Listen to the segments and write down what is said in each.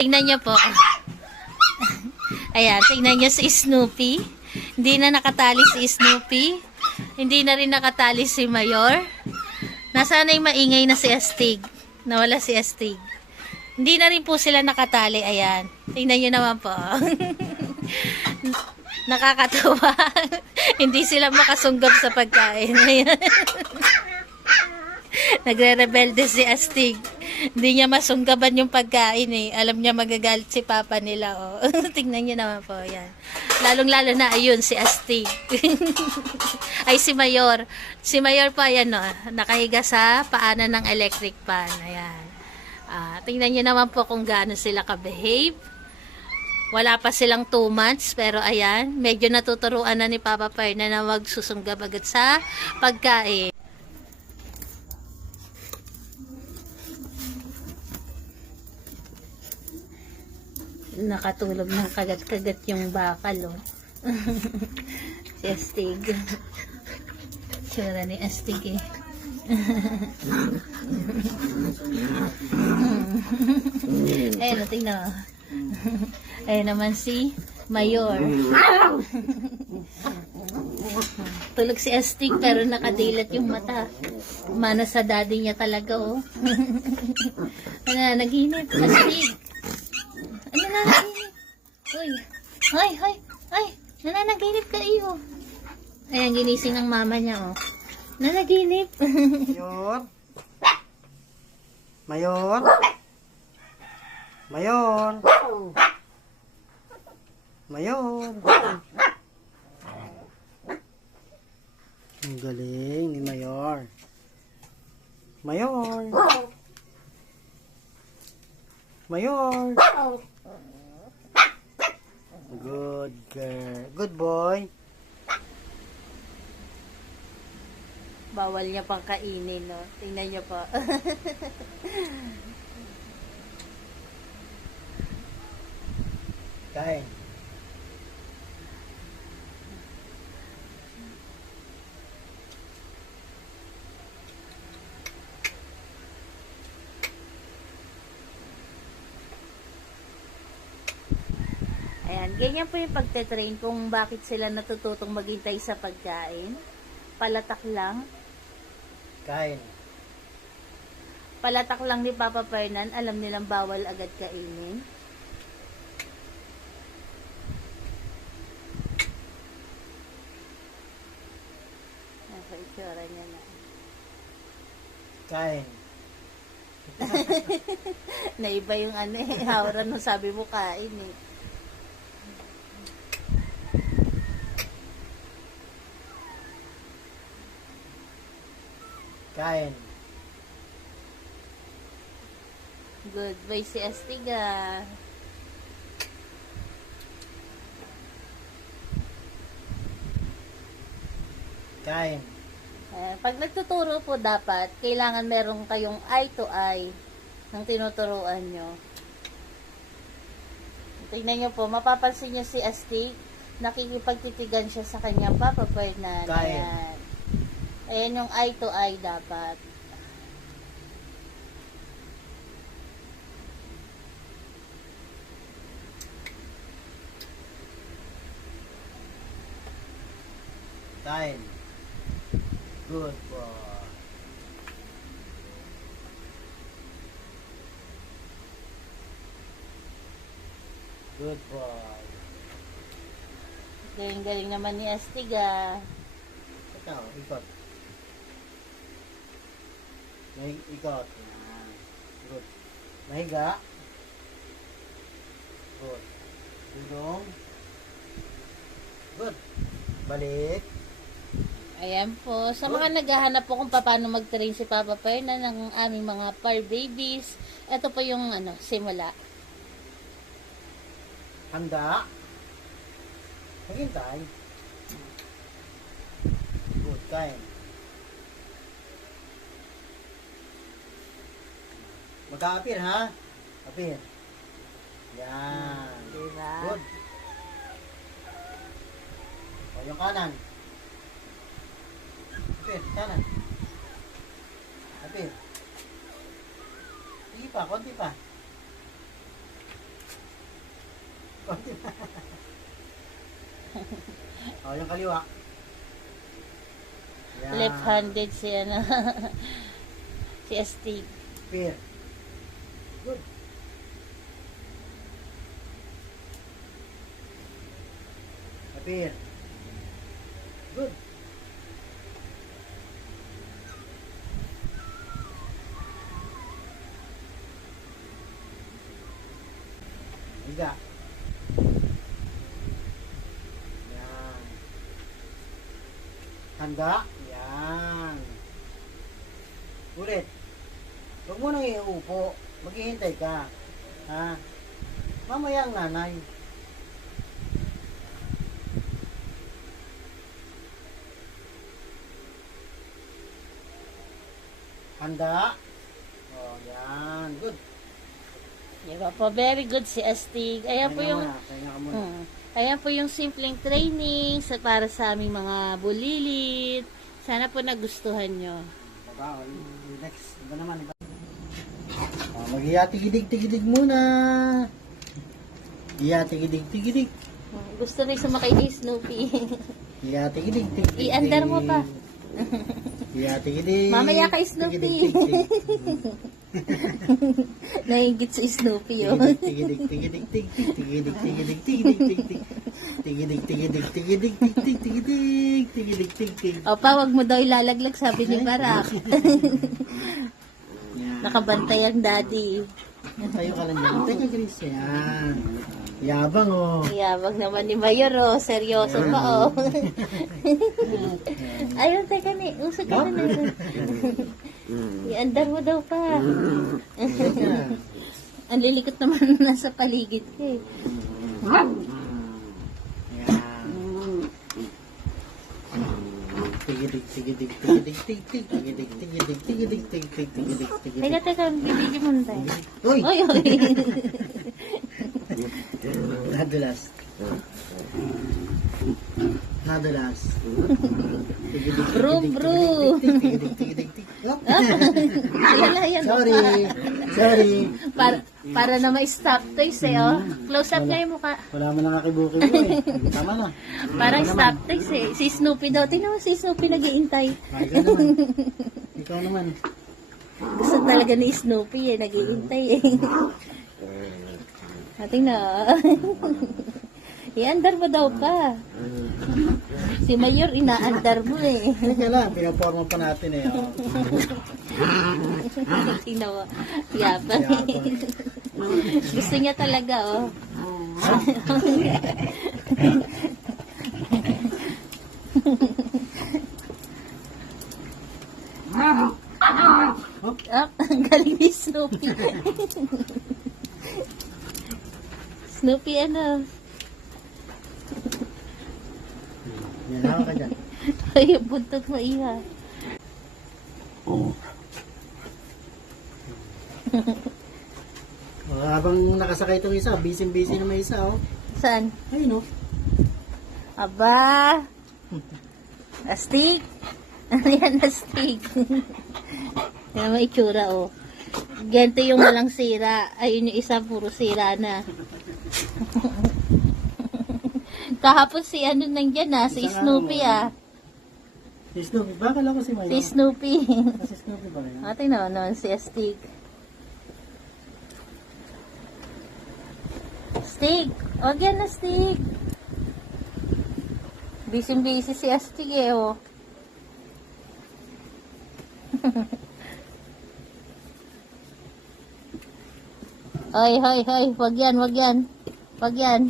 Tingnan niyo po. Ayan, tingnan niyo si Snoopy. Hindi na nakatali si Snoopy. Hindi na rin nakatali si Mayor. Nasana'y maingay na si Astig. Nawala si Astig. Hindi na rin po sila nakatali. Ayan. Tingnan niyo naman po. Nakakatawa. Hindi sila makasunggab sa pagkain. Ayan. Nagre-rebelde si Astig. Hindi niya masunggaban yung pagkain eh. Alam niya magagalit si papa nila. Oh. Tingnan niyo naman po. Yan. Lalong-lalo na ayun si Astig. Ay si Mayor. Si Mayor pa yan no. Nakahiga sa paanan ng electric pan. Ayan. Tingnan niyo naman po kung gaano sila ka-behave. Wala pa silang 2 months. Pero ayan. Medyo natuturuan na ni Papa Fernan na wag susunggab agad sa pagkain. Nakatulog ng kagat-kagat yung bakal, oh. Si Astig. Sura ni Astig, eh. Ayun, tingnan mo. Ayun naman si Mayor. Tulog si Astig pero nakadilat yung mata. Mana sa daddy niya talaga, oh. Naginip, Astig. Ano na naginip? Uy. Ay. Nananaginip ka iyo. Ayan, ginising ng mama niya, oh. Nanaginip. Mayor. Ang galing ni Mayor. Good girl. Good boy. Bawal niya pang kainin, no? Tingnan niyo po. Kain. Ayan, ganyan po yung pagte-train kung bakit sila natututong maghintay sa pagkain. Palatak lang. Kain. Palatak lang ni Papa Fernan, alam nilang bawal agad kainin. Nasa itsura niya na. Kain. Naiba yung ano eh, hawra nung sabi mo kain eh. Kain. Good boy si Astiga. Kain. Pag nagtuturo po dapat, kailangan meron kayong eye to eye ng tinuturuan nyo. Tingnan nyo po, mapapansin nyo si Astig, nakikipagtitigan siya sa kanyang Papa Fernan. Ayan. Ayan yung eye to eye dapat. Kain. Good boy. Good boy. Galing-galing naman ni Astig, ah. Ikaw, ikot. Ikot. Yan. Good. Mahiga. Good. Dudong. Good. Balik. Ayan po. Sa mga naghahanap po kung paano mag-train si Papa Fernan ng aming mga fur babies, ito po yung simula. Handa. Maghintay. Good. Kain. Mag-a-appear, ha? Appear. Yan. Diba? Good. O, yung kanan. Appear, kanan. Appear. Sige pa, konti pa. Oh, yung kaliwa. Yan. Left-handed si ano. Si Astig. Appear. Good. Appear. Good. Higa. Yan. Handa. Yan. Ulit. Huwag mo nang iupo. Maghihintay ka. Ha? Mamaya ang nanay. Handa. Oh, yan. Good. Diba po? Very good si Astig. Ayan po yung... Kaya ka muna. Ayan po yung simpleng training para sa aming mga bulilit. Sana po nagustuhan nyo. Baba, next. Iba naman. Iba. Oh, mag-iyatigidig-tigidig muna. Iyatigidig-tigidig. Gusto rin sumakay kay Snoopy. Iyatigidig-tigidig. I-andar mo pa. Iyatigidig. Mamaya kay Snoopy. Naingit si Snoopy yun. Opa, wag mo daw ilalaglag, sabi ni Barak. Nakabantay ang daddy. Tayo ka lang yan. Teka, Grace. Yan. Yabang, oh. Yabang naman ni Mayor, oh. Seryoso pa, oh. Ayun, teka ni. Usag ka na na. Iandar mo daw pa. Ang lilikot naman nasa paligid ko, eh. Yan. Tigidig, tigidig, tigidig, tigidig, tigidig, tigidig, tigidig, tigidig, tigidig, tigidig. Teka, teka. Bibigyan mo na tayo. Uy! Oy, oy. Nadulas. Nadulas. Brum, brum. Tigidig, tigidig, tigidig. Ayan na, ayan. Sorry. Sorry. Para na ma-stop toys, eh, oh. Close up nga yung mukha. Wala mo nang akibuki mo eh. Tama na. Parang stop toys, eh. Si Snoopy daw. Tingnan mo si Snoopy nag-iintay. Ay, ikaw naman. Ikaw naman. Gusto talaga ni Snoopy, eh. Nag-iintay, eh. Tingnan. I-andar mo daw pa. Si Mayor, ina-andar mo, eh. Teka lang, pinaporma pa natin eh. Oh. Tingnan mo. Yabang. Gusto niya talaga, oh. Ang galing ni Snoopy. Snoopy, ano? Yan ako ka dyan. Ay, buntot mo, iha. Habang nakasakay itong isa, busy-busy na may isa, oh. Saan? Ayun, oh. Aba! Astig! Ano yan, astig? Yan naman itsura, oh. Ganito yung walang sira. Ayun yung isa, puro sira na. Kahapon si ano nandyan, ah. Si Snoopy, ah. Si Snoopy, baka lang ko si Mayo. Si Snoopy. Si Snoopy ba yan? Ate naman, si Astig. Astig! Huwag yan, Astig! Busy-busy si Astig, eh, oh. Hoy, hoy, hoy. Wag yan, wag yan. Wag yan.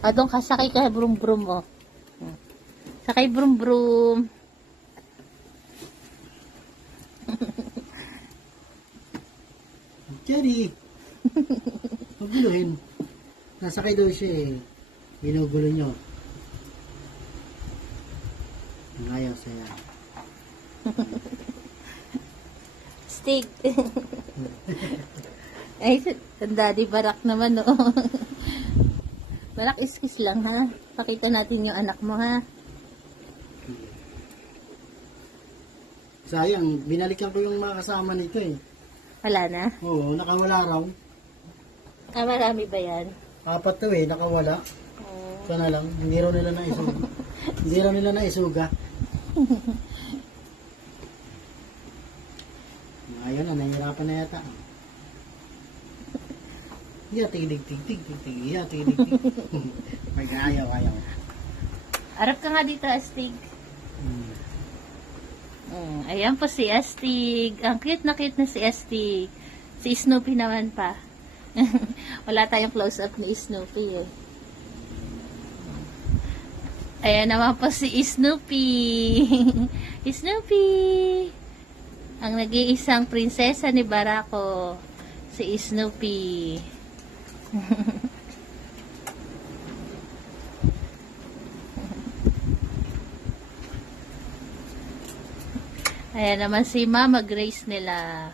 Adong kasakay ka, brum-brum, oh. Sakay brum-brum. Cherry! Paguluhin. Nasakay daw siya eh. Ginugulo nyo. Ang ayaw saya. Stick. Ay, ang daddy Barak naman, oh. Barak, iskis lang, ha? Pakita natin yung anak mo, ha? Sayang, binalikan ko yung mga kasama nito eh. Wala na. Oo, nakawala raw. Ah, marami ba yan? 4 to eh, nakawala. Oh. Sana lang, hindi raw nila na isuga. Hindi raw nila na isuga. Ayun na, nahihirapan na yata. Iya, tig-tig-tig. Iya, tig-tig-tig. May ayaw. Arap ka nga dito, Astig. Ayan po si Astig. Ang cute na si Astig. Si Snoopy naman pa. Wala tayong close-up ni Snoopy eh. Ayan naman po si Snoopy. Snoopy! Ang nag-iisang prinsesa ni Barako. Si Snoopy. Ayan naman si Mama Grace nila.